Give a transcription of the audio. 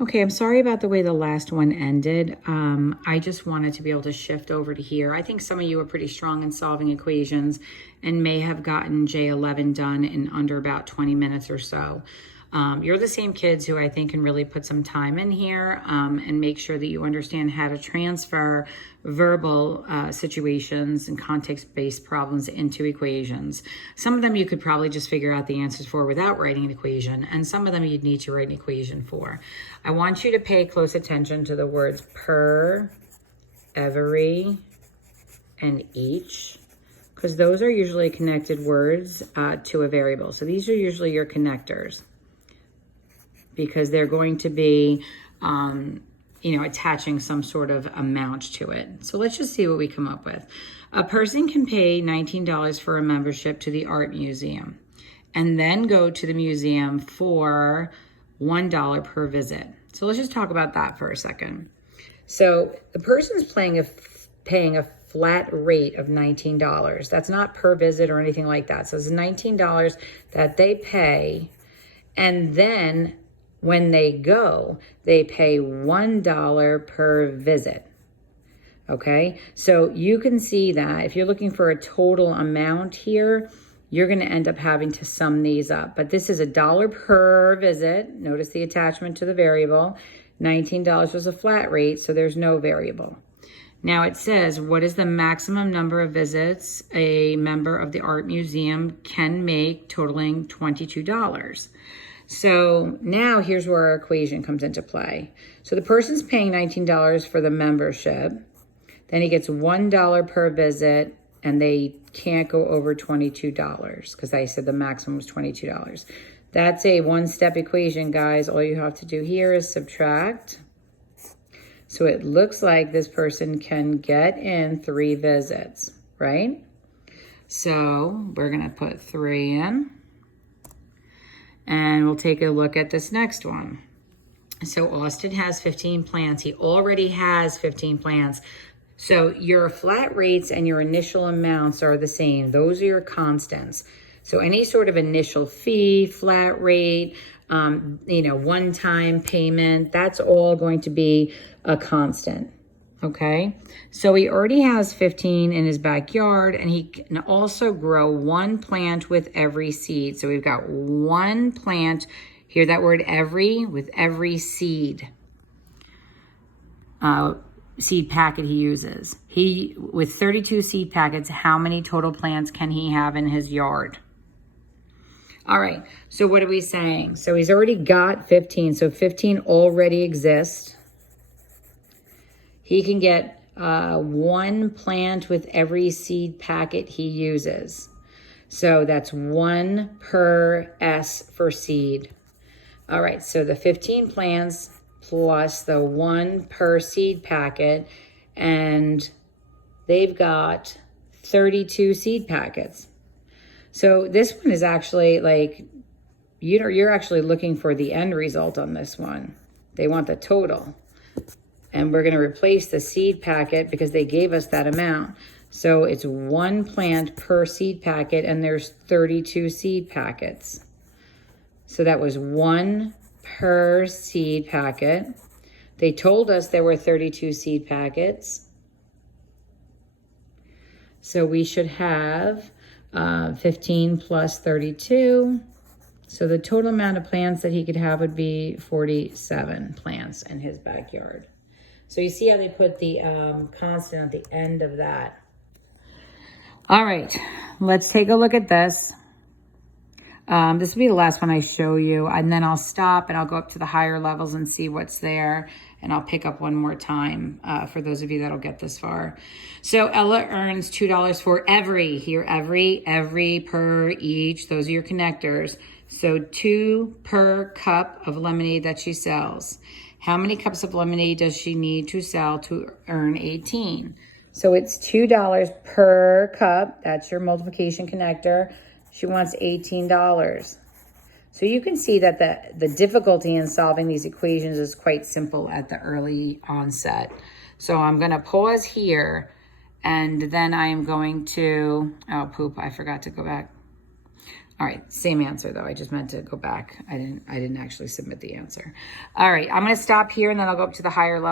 Okay, I'm sorry about the way the last one ended. I just wanted to be able to shift over to here. I think some of you are pretty strong in solving equations and may have gotten J11 done in under about 20 minutes or so. You're the same kids who I think can really put some time in here and make sure that you understand how to transfer verbal situations and context-based problems into equations. Some of them you could probably just figure out the answers for without writing an equation, and some of them you'd need to write an equation for. I want you to pay close attention to the words per, every, and each, because those are usually connected words to a variable. So these are usually your connectors, because they're going to be, attaching some sort of amount to it. So let's just see what we come up with. A person can pay $19 for a membership to the art museum and then go to the museum for $1 per visit. So let's just talk about that for a second. So the person's paying a flat rate of $19. That's not per visit or anything like that. So it's $19 that they pay, and then when they go, they pay $1 per visit. Okay, so you can see that if you're looking for a total amount here, you're going to end up having to sum these up. But this is $1 per visit. Notice the attachment to the variable. $19 was a flat rate, so there's no variable. Now it says, what is the maximum number of visits a member of the art museum can make, totaling $22? So now here's where our equation comes into play. So the person's paying $19 for the membership. Then he gets $1 per visit, and they can't go over $22 because I said the maximum was $22. That's a one-step equation, guys. All you have to do here is subtract. So it looks like this person can get in 3 visits, right? So we're going to put 3 in. And we'll take a look at this next one. So Austin has 15 plants. He already has 15 plants. So your flat rates and your initial amounts are the same. Those are your constants. So any sort of initial fee, flat rate, one-time payment, that's all going to be a constant. Okay, so he already has 15 in his backyard, and he can also grow 1 plant with every seed. So we've got 1 plant, hear that word every, with every seed. Seed packet he uses. With 32 seed packets, how many total plants can he have in his yard? All right, so what are we saying? So he's already got 15, so 15 already exists. He can get 1 plant with every seed packet he uses. So that's 1 per S for seed. All right, so the 15 plants plus the 1 per seed packet, and they've got 32 seed packets. So this one is actually like, you're actually looking for the end result on this one. They want the total. And we're going to replace the seed packet because they gave us that amount. So it's 1 plant per seed packet, and there's 32 seed packets. So that was 1 per seed packet. They told us there were 32 seed packets. So we should have 15 plus 32. So the total amount of plants that he could have would be 47 plants in his backyard. So you see how they put the constant at the end of that. All right, let's take a look at this. This will be the last one I show you, and then I'll stop and I'll go up to the higher levels and see what's there, and I'll pick up one more time for those of you that'll get this far. So Ella earns $2 for every, per, each. Those are your connectors. So 2 per cup of lemonade that she sells. How many cups of lemonade does she need to sell to earn 18? So it's $2 per cup. That's your multiplication connector. She wants $18. So you can see that the difficulty in solving these equations is quite simple at the early onset. So I'm going to pause here, and then I am going to, oh poop, I forgot to go back. All right, same answer though. I just meant to go back. I didn't actually submit the answer. All right, I'm going to stop here and then I'll go up to the higher level.